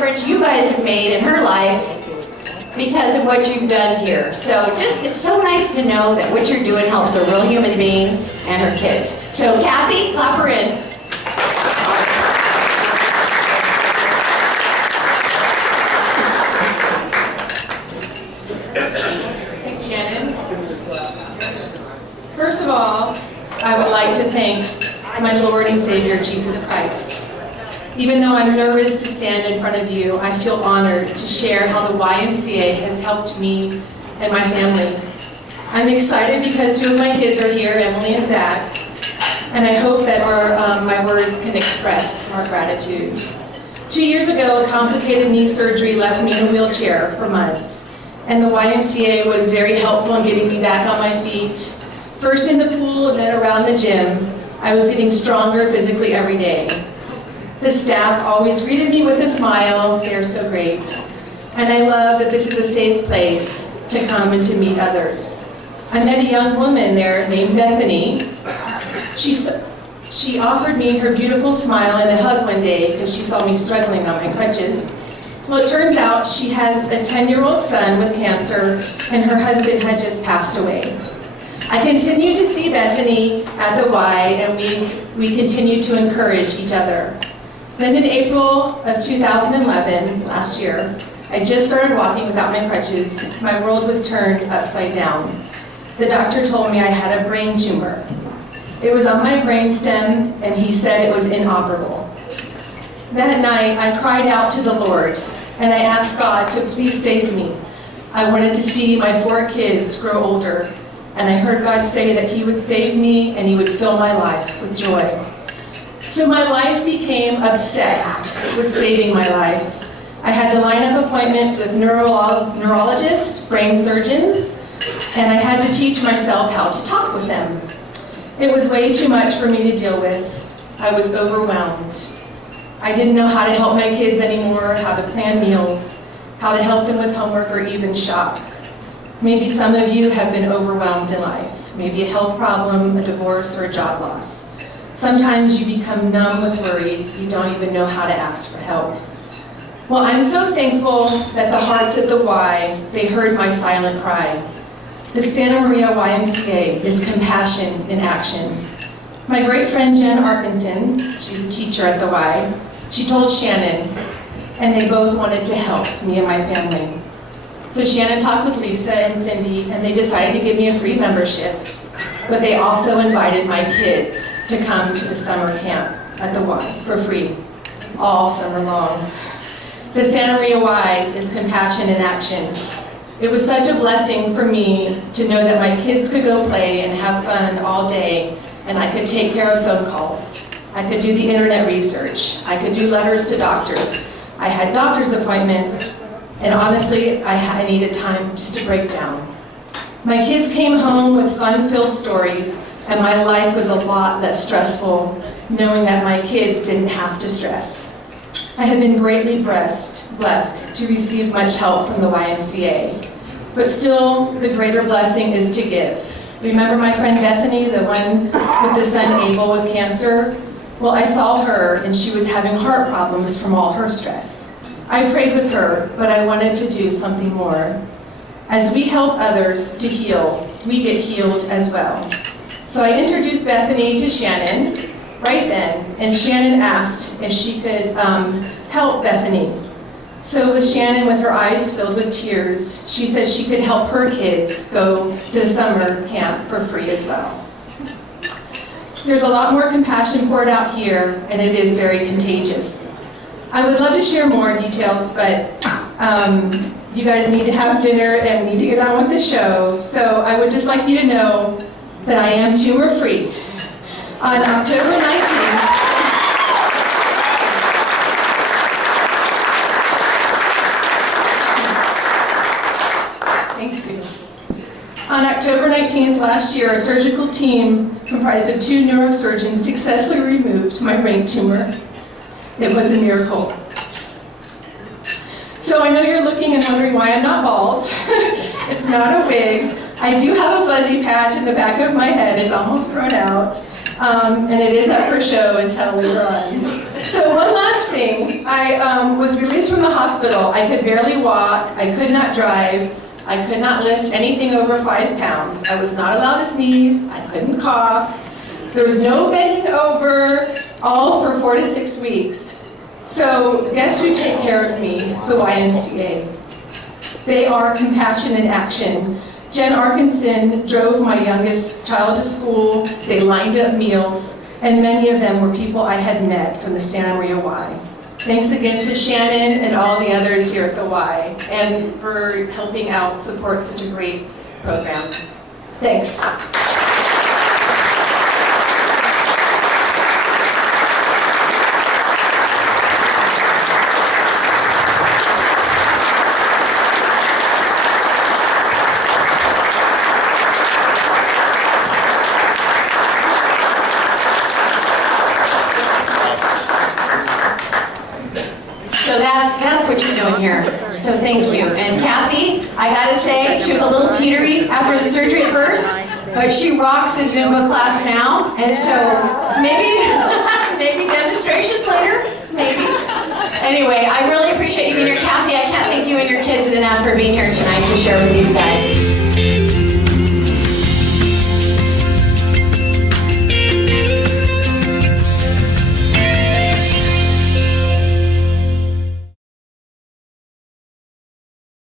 difference you guys have made in her life because of what you've done here. So it's so nice to know that what you're doing helps a real human being and her kids. So Kathy, clap her in. Thanks, Shannon. First of all, I would like to thank my Lord and Savior, Jesus Christ. Even though I'm nervous to stand in front of you, I feel honored to share how the YMCA has helped me and my family. I'm excited because 2 of my kids are here, Emily and Zach, and I hope that my words can express our gratitude. 2 years ago, a complicated knee surgery left me in a wheelchair for months, and the YMCA was very helpful in getting me back on my feet. First in the pool and then around the gym. I was getting stronger physically every day. The staff always greeted me with a smile. They are so great. And I love that this is a safe place to come and to meet others. I met a young woman there named Bethany. She offered me her beautiful smile and a hug one day because she saw me struggling on my crutches. Well, it turns out she has a 10-year-old son with cancer, and her husband had just passed away. I continued to see Bethany at the Y, and we continued to encourage each other. Then in April of 2011, last year, I just started walking without my crutches. My world was turned upside down. The doctor told me I had a brain tumor. It was on my brainstem, and he said it was inoperable. That night, I cried out to the Lord, and I asked God to please save me. I wanted to see my 4 kids grow older, and I heard God say that He would save me and He would fill my life with joy. So my life became obsessed with saving my life. I had to line up appointments with neurologists, brain surgeons, and I had to teach myself how to talk with them. It was way too much for me to deal with. I was overwhelmed. I didn't know how to help my kids anymore, how to plan meals, how to help them with homework or even shop. Maybe some of you have been overwhelmed in life. Maybe a health problem, a divorce, or a job loss. Sometimes you become numb with worry. You don't even know how to ask for help. Well, I'm so thankful that the hearts at the Y, they heard my silent cry. The Santa Maria YMCA is compassion in action. My great friend Jen Arkinson, she's a teacher at the Y, she told Shannon, and they both wanted to help me and my family. So Shannon talked with Lisa and Cindy, and they decided to give me a free membership, but they also invited my kids to come to the summer camp at the Y for free, all summer long. The Santa Maria Y is compassion in action. It was such a blessing for me to know that my kids could go play and have fun all day, and I could take care of phone calls. I could do the internet research. I could do letters to doctors. I had doctor's appointments, and honestly, I needed time just to break down. My kids came home with fun-filled stories, and my life was a lot less stressful, knowing that my kids didn't have to stress. I have been greatly blessed to receive much help from the YMCA, but still, the greater blessing is to give. Remember my friend Bethany, the one with the son Abel with cancer? Well, I saw her, and she was having heart problems from all her stress. I prayed with her, but I wanted to do something more. As we help others to heal, we get healed as well. So I introduced Bethany to Shannon right then, and Shannon asked if she could help Bethany. So with Shannon, with her eyes filled with tears, she said she could help her kids go to the summer camp for free as well. There's a lot more compassion poured out here, and it is very contagious. I would love to share more details, but you guys need to have dinner and need to get on with the show. So I would just like you to know that I am tumor-free. On October 19th, on October 19th last year, a surgical team comprised of 2 neurosurgeons successfully removed my brain tumor. It was a miracle. So I know you're looking and wondering why I'm not bald. It's not a wig. I do have a fuzzy patch in the back of my head. It's almost grown out. And it is up for show until later on. So one last thing, I was released from the hospital. I could barely walk, I could not drive, I could not lift anything over 5 pounds. I was not allowed to sneeze, I couldn't cough. There was no bending over, all for 4 to 6 weeks. So guess who took care of me? The YMCA. They are compassion in action. Jen Arkinson drove my youngest child to school, they lined up meals, and many of them were people I had met from the Santa Maria Y. Thanks again to Shannon and all the others here at the Y, and for helping out support such a great program. Thanks. So that's what you're doing here. So thank you. And Kathy, I gotta say, she was a little teetery after the surgery at first, but she rocks a Zumba class now. And so maybe demonstrations later, maybe. Anyway, I really appreciate you being here. Kathy, I can't thank you and your kids enough for being here tonight to share with these guys.